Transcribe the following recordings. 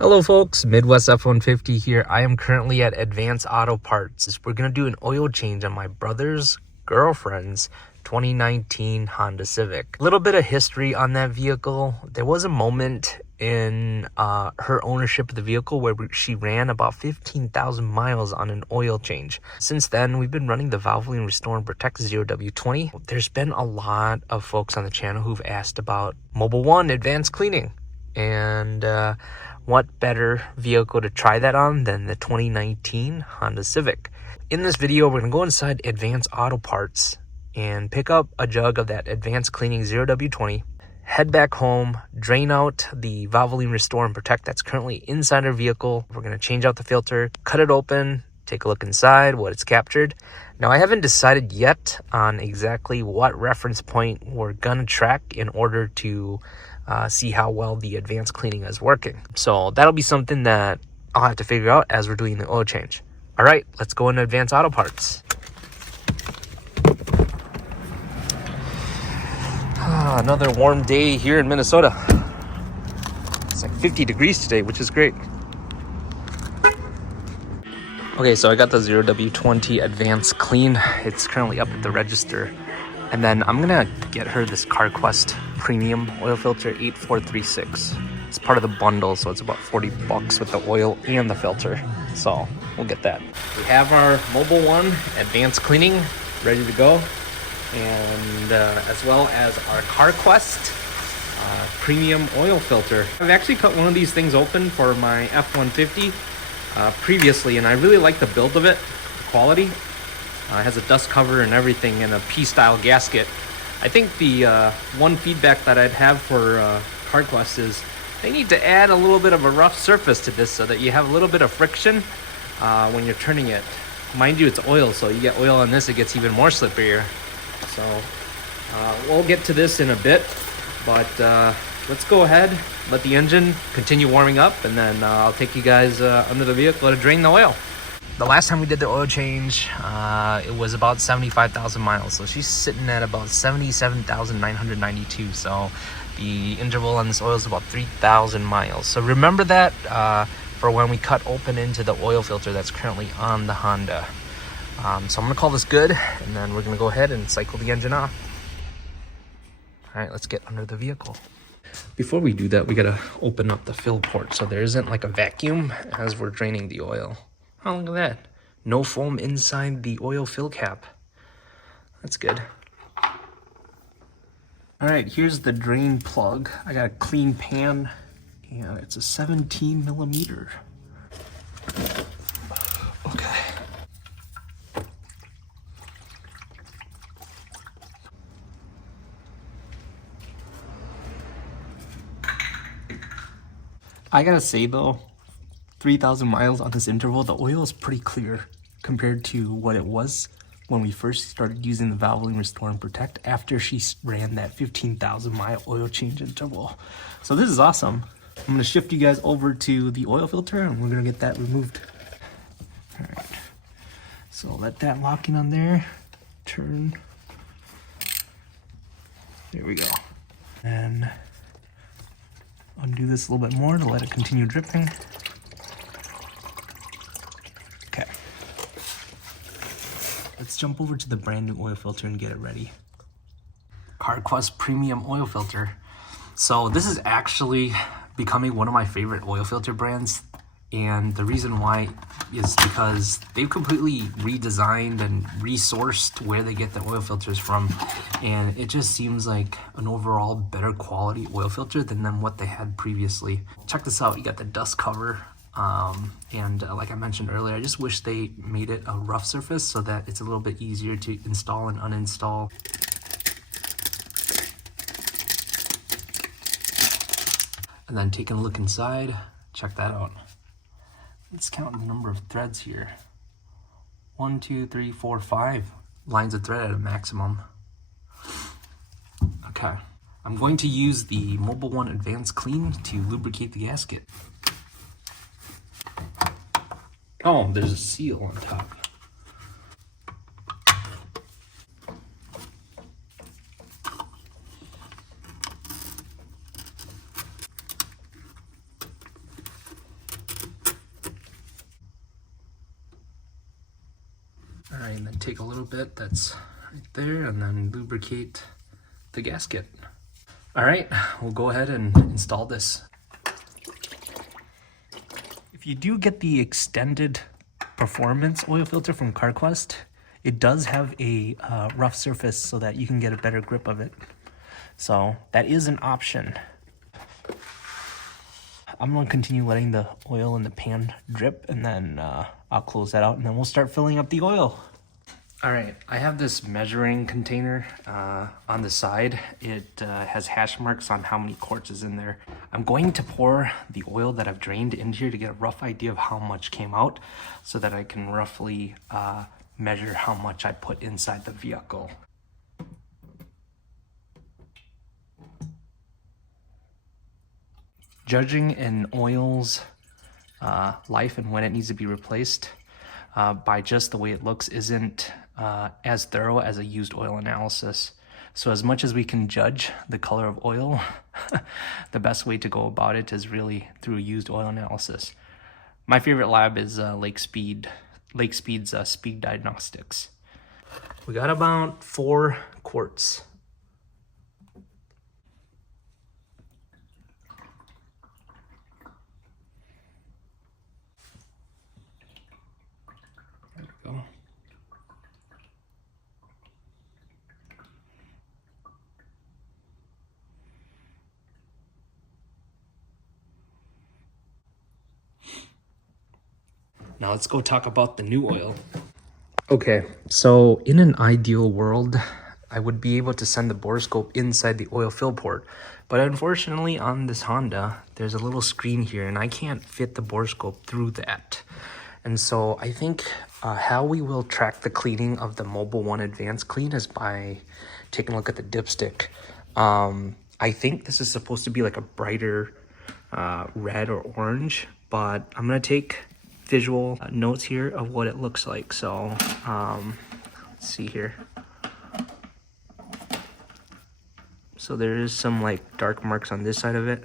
Hello folks, Midwest F-150 here. I am currently at Advanced Auto Parts. We're going to do an oil change on my brother's girlfriend's 2019 Honda Civic. A little bit of history on that vehicle. There was a moment in her ownership of the vehicle where she ran about 15,000 miles on an oil change. Since then, we've been running the Valvoline Restore and Protect 0W20. There's been a lot of folks on the channel who've asked about Mobile One advanced cleaning. And what better vehicle to try that on than the 2019 Honda Civic. In this video, we're going to go inside Advanced Auto Parts and pick up a jug of that advanced cleaning 0W20, head back home, drain out the Valvoline Restore and Protect that's currently inside our vehicle. We're going to change out the filter, cut it open, take a look inside, what it's captured. Now, I haven't decided yet on exactly what reference point we're going to track in order to see how well the advanced cleaning is working. So that'll be something that I'll have to figure out as we're doing the oil change. All right, let's go into Advanced Auto Parts. Another warm day here in Minnesota. It's like 50 degrees today, which is great. Okay, so I got the 0W20 Advanced Clean. It's currently up at the register. And then I'm gonna get her this CarQuest Premium Oil Filter 8436. It's part of the bundle, so it's about $40 with the oil and the filter. So we'll get that. We have our Mobile One Advanced Cleaning ready to go. And as well as our CarQuest Premium Oil Filter. I've actually cut one of these things open for my F-150 previously, and I really like the build of it, the quality. It has a dust cover and everything and a P-style gasket. I think the one feedback that I'd have for CarQuest is they need to add a little bit of a rough surface to this so that you have a little bit of friction when you're turning it. Mind you, it's oil, so you get oil on this, it gets even more slipperier. So we'll get to this in a bit, but let's go ahead, let the engine continue warming up, and then I'll take you guys under the vehicle to drain the oil. The last time we did the oil change, it was about 75,000 miles. So she's sitting at about 77,992. So the interval on this oil is about 3,000 miles. So remember that for when we cut open into the oil filter that's currently on the Honda. So I'm gonna call this good, and then we're gonna go ahead and cycle the engine off. All right, let's get under the vehicle. Before we do that, we gotta open up the fill port so there isn't like a vacuum as we're draining the oil. Oh, look at that. No foam inside the oil fill cap. That's good. All right, here's the drain plug. I got a clean pan, and it's a 17 millimeter. Okay. I gotta say though, 3,000 miles on this interval, the oil is pretty clear compared to what it was when we first started using the Valvoline Restore and Protect after she ran that 15,000 mile oil change interval. So this is awesome. I'm gonna shift you guys over to the oil filter and we're gonna get that removed. All right, so let that lock in on there, turn. There we go. And undo this a little bit more to let it continue dripping. Okay. Let's jump over to the brand new oil filter and get it ready. CarQuest Premium Oil Filter. So this is actually becoming one of my favorite oil filter brands. And the reason why is because they've completely redesigned and resourced where they get the oil filters from. And it just seems like an overall better quality oil filter than what they had previously. Check this out, you got the dust cover. Like I mentioned earlier, I just wish they made it a rough surface so that it's a little bit easier to install and uninstall. And then taking a look inside, check that out. Let's count the number of threads here. 1, 2, 3, 4, 5 lines of thread at a maximum. Okay, I'm going to use the Mobile One Advanced Clean to lubricate the gasket. Oh, there's a seal on top. All right, and then take a little bit that's right there and then lubricate the gasket. All right, we'll go ahead and install this. If you do get the extended performance oil filter from CarQuest, it does have a rough surface so that you can get a better grip of it. So that is an option. I'm gonna continue letting the oil in the pan drip, and then I'll close that out and then we'll start filling up the oil. All right, I have this measuring container on the side. It has hash marks on how many quarts is in there. I'm going to pour the oil that I've drained in here to get a rough idea of how much came out so that I can roughly measure how much I put inside the vehicle. Judging an oil's life and when it needs to be replaced by just the way it looks isn't as thorough as a used oil analysis. So as much as we can judge the color of oil, the best way to go about it is really through used oil analysis. My favorite lab is Lake Speed's Speed Diagnostics. We got about 4 quarts. There we go. Now let's go talk about the new oil. Okay, so in an ideal world, I would be able to send the borescope inside the oil fill port. But unfortunately on this Honda, there's a little screen here and I can't fit the borescope through that. And so I think how we will track the cleaning of the Mobile One Advanced Clean is by taking a look at the dipstick. I think this is supposed to be like a brighter red or orange, but I'm gonna take visual notes here of what it looks like. So let's see here. So there is some like dark marks on this side of it.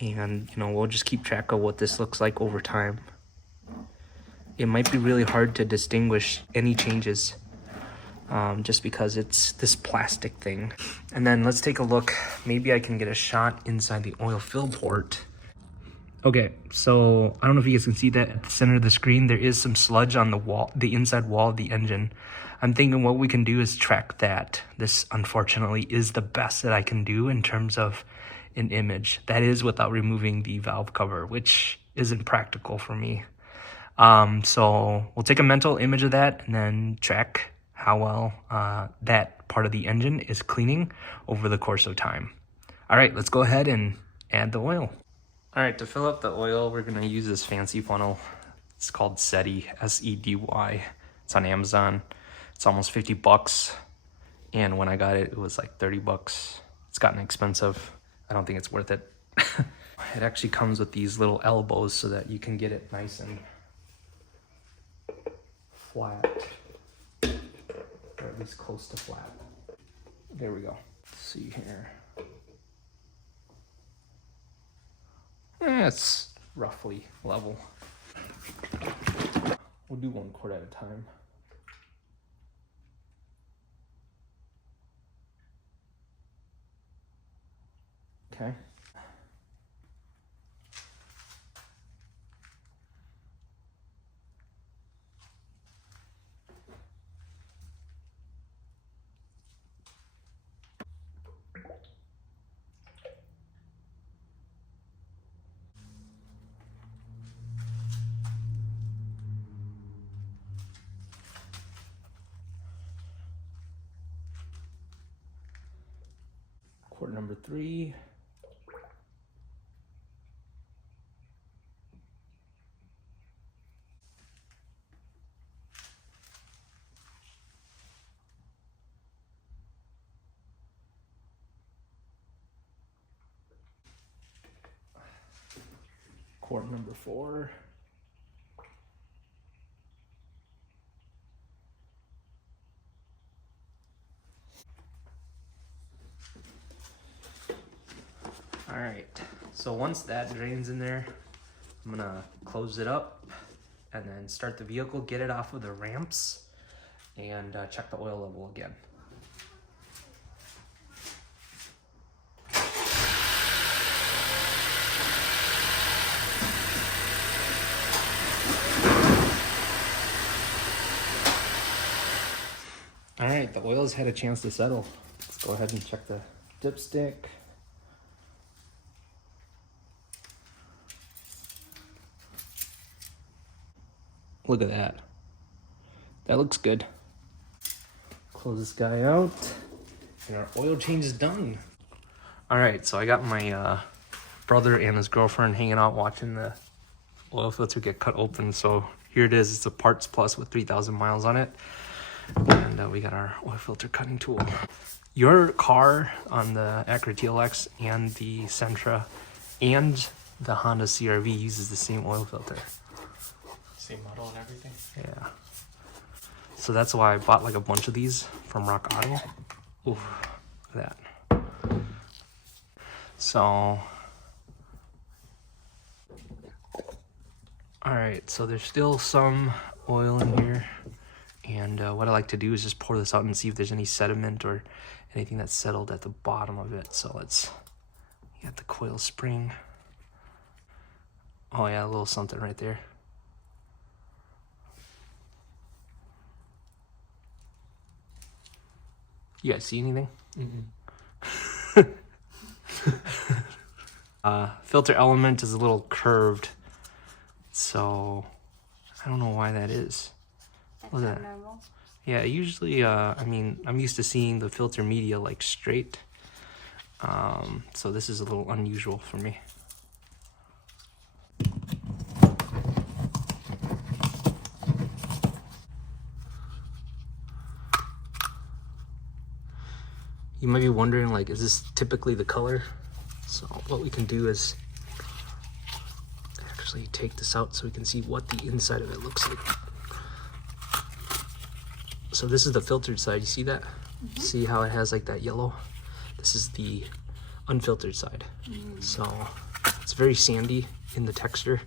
And we'll just keep track of what this looks like over time. It might be really hard to distinguish any changes just because it's this plastic thing. And then let's take a look. Maybe I can get a shot inside the oil fill port. Okay, so I don't know if you guys can see that at the center of the screen, there is some sludge on the wall, the inside wall of the engine. I'm thinking what we can do is track that. This unfortunately is the best that I can do in terms of an image. That is without removing the valve cover, which isn't practical for me. So we'll take a mental image of that and then track how well that part of the engine is cleaning over the course of time. All right, let's go ahead and add the oil. All right, to fill up the oil, we're gonna use this fancy funnel. It's called SEDY, S-E-D-Y. It's on Amazon. It's almost 50 bucks. And when I got it, it was like 30 bucks. It's gotten expensive. I don't think it's worth it. It actually comes with these little elbows so that you can get it nice and flat. Or at least close to flat. There we go. Let's see here. It's roughly level. We'll do 1 quart at a time. Okay. Quart number 3. Quart number 4. All right, So once that drains in there, I'm gonna close it up and then start the vehicle, get it off of the ramps, and check the oil level again. All right, the oil's had a chance to settle. Let's go ahead and check the dipstick. Look at that. That looks good. Close this guy out, and our oil change is done. All right, so I got my brother and his girlfriend hanging out watching the oil filter get cut open. So here it is. It's a Parts Plus with 3,000 miles on it. And we got our oil filter cutting tool. Your car on the Acura TLX and the Sentra and the Honda CR-V uses the same oil filter. Same model and everything? Yeah. So that's why I bought like a bunch of these from Rock Auto. Ooh, look at that. So, all right, so there's still some oil in here. And what I like to do is just pour this out and see if there's any sediment or anything that's settled at the bottom of it. So let's get the coil spring. Oh yeah, a little something right there. You guys see anything? Filter element is a little curved, so I don't know why that is. That's not normal. Yeah, usually, I mean, I'm used to seeing the filter media like straight, so this is a little unusual for me. You might be wondering, like, is this typically the color? So what we can do is actually take this out so we can see what the inside of it looks like. So this is the filtered side. You see that? Mm-hmm. See how it has like that yellow? This is the unfiltered side. So it's very sandy in the texture.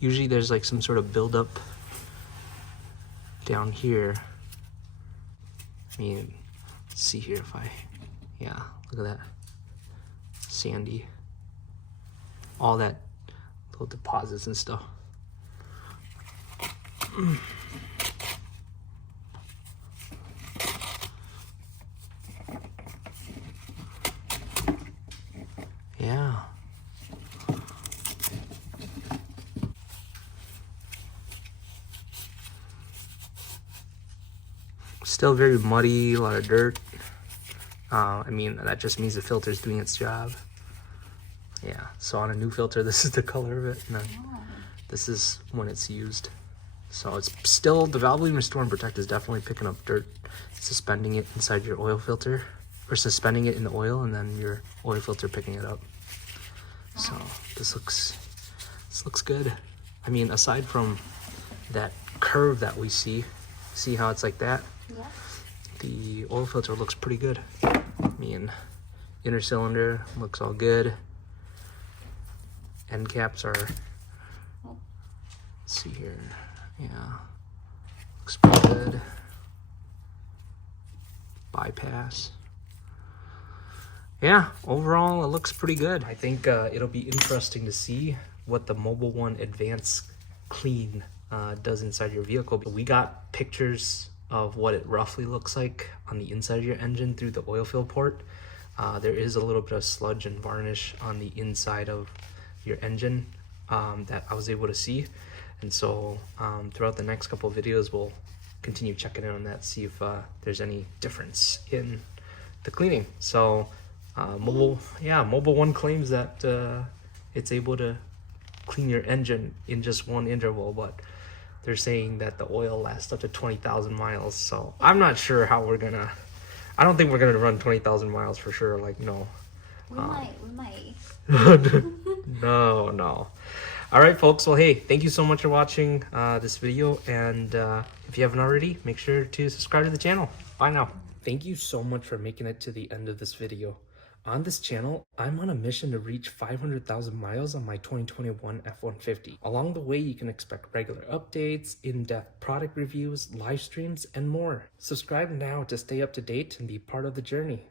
Usually there's like some sort of buildup down here. I mean, let's see here if yeah, look at that. Sandy. All that little deposits and stuff. Yeah. Still very muddy, a lot of dirt. I mean, that just means the filter's doing its job. Yeah, so on a new filter, this is the color of it, and then this is when it's used. So it's still, the Valvoline Restore and Protect is definitely picking up dirt, suspending it inside your oil filter, or suspending it in the oil, and then your oil filter picking it up. So this looks good. I mean, aside from that curve that we see how it's like that? Yeah. The oil filter looks pretty good. I mean, inner cylinder looks all good. End caps are, let's see here, yeah, looks pretty good. Bypass. Yeah, overall it looks pretty good. I think it'll be interesting to see what the Mobile One Advanced Clean does inside your vehicle. We got pictures of what it roughly looks like on the inside of your engine through the oil fill port. There is a little bit of sludge and varnish on the inside of your engine that I was able to see, and so throughout the next couple of videos we'll continue checking in on that, see if there's any difference in the cleaning. So Mobile One claims that it's able to clean your engine in just one interval, but they're saying that the oil lasts up to 20,000 miles. So I'm not sure how I don't think we're gonna run 20,000 miles for sure. Like, no. We might. No. All right, folks. Well, hey, thank you so much for watching this video. And if you haven't already, make sure to subscribe to the channel. Bye now. Thank you so much for making it to the end of this video. On this channel, I'm on a mission to reach 500,000 miles on my 2021 F-150. Along the way, you can expect regular updates, in-depth product reviews, live streams, and more. Subscribe now to stay up to date and be part of the journey.